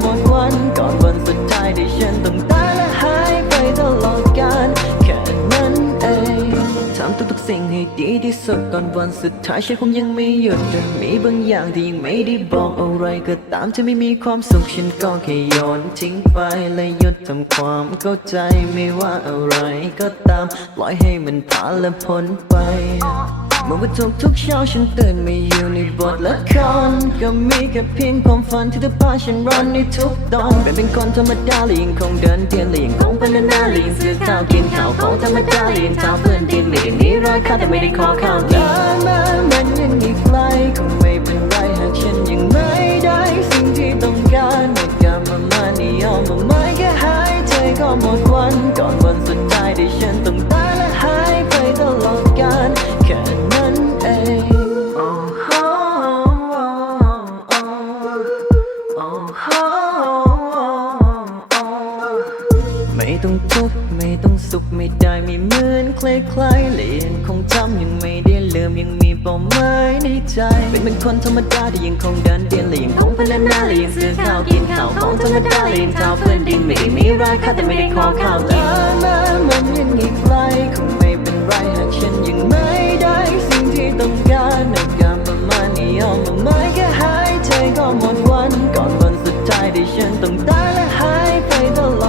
หมดวันก่อนวันสุดท้ายที่ฉันต้องตายและหายไปตลอดกาลแค่นั้นเองทำทุกๆสิ่งให้ดีที่สุดก่อนวันสุดท้ายฉันคงยังไม่หยุดแต่มีบางอย่างที่ยังไม่ได้บอกอะไรก็ตามที่ไม่มีความสุขฉันก็แค่โยนทิ้งไปและหยุดทำความเข้าใจไม่ว่าอะไรก็ตามปล่อยให้มันผ่านและพ้นไป เมื่อวันทุกทุกเช้าฉันตื่นมาอยู่ในบทละครก็มีแค่เพียงความฝันที่เธอพาฉันรันในทุกตอนเป็นเป็นคนธรรมดาและยังคงเดินเทียนและยังคงเป็นหน้าและยังซื้อข้าวกินข้าวของธรรมดาและยังเท้าเพื่อนดินไม่ได้มีราคาแต่ไม่ได้ขอข้าวกินมามันยังอีกไกลคงไม่เป็นไรหากฉันยังไม่ได้สิ่งที่ต้องการหมดกามามานี่ยอมมาไม่แค่หายใจก็หมดวันก่อนวันสุดท้ายที่ฉันต้องตายและหายไปตลอด ไม่ต้องทุกข์ไม่ต้องสุขไม่ได้ไม่เหมือนใคล้ายๆเลียนคงจำยังไม่ได้ลืมยังมีเป้าหมายในใจ เป็นเหมือนคนธรรมดาที่ยังคงเดินเดียนและยังคงพลานาและยังซื้อข้าวกินข้าวของธรรมดาและยังเท้าเพื่อนดินไม่ได้มีราคาแต่ไม่ได้ขอข้าวกินมามันยังอีกไกลคงไม่เป็นไรหากฉันยังไม่ได้สิ่งที่ต้องการในการประมาณนี้ยอมมาไม่แค่หายใจก็หมดวันก่อนวันสุดท้ายที่ฉันต้องตายและหายไปตลอด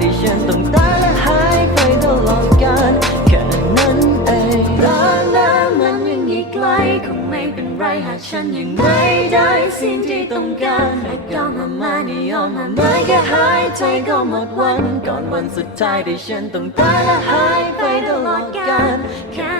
ได้ฉันต้องตายและหายไปตลอดกาลแค่นั้นเองและและมันยังอีกไกลคงไม่เป็นไรหากฉันยังไม่ได้สิ่งที่ต้องการในการมามานี่ยอมมาไม่แค่หายใจก็หมดวันก่อนวันสุดท้ายที่ฉันต้องตายและหายไปตลอดกาลแค่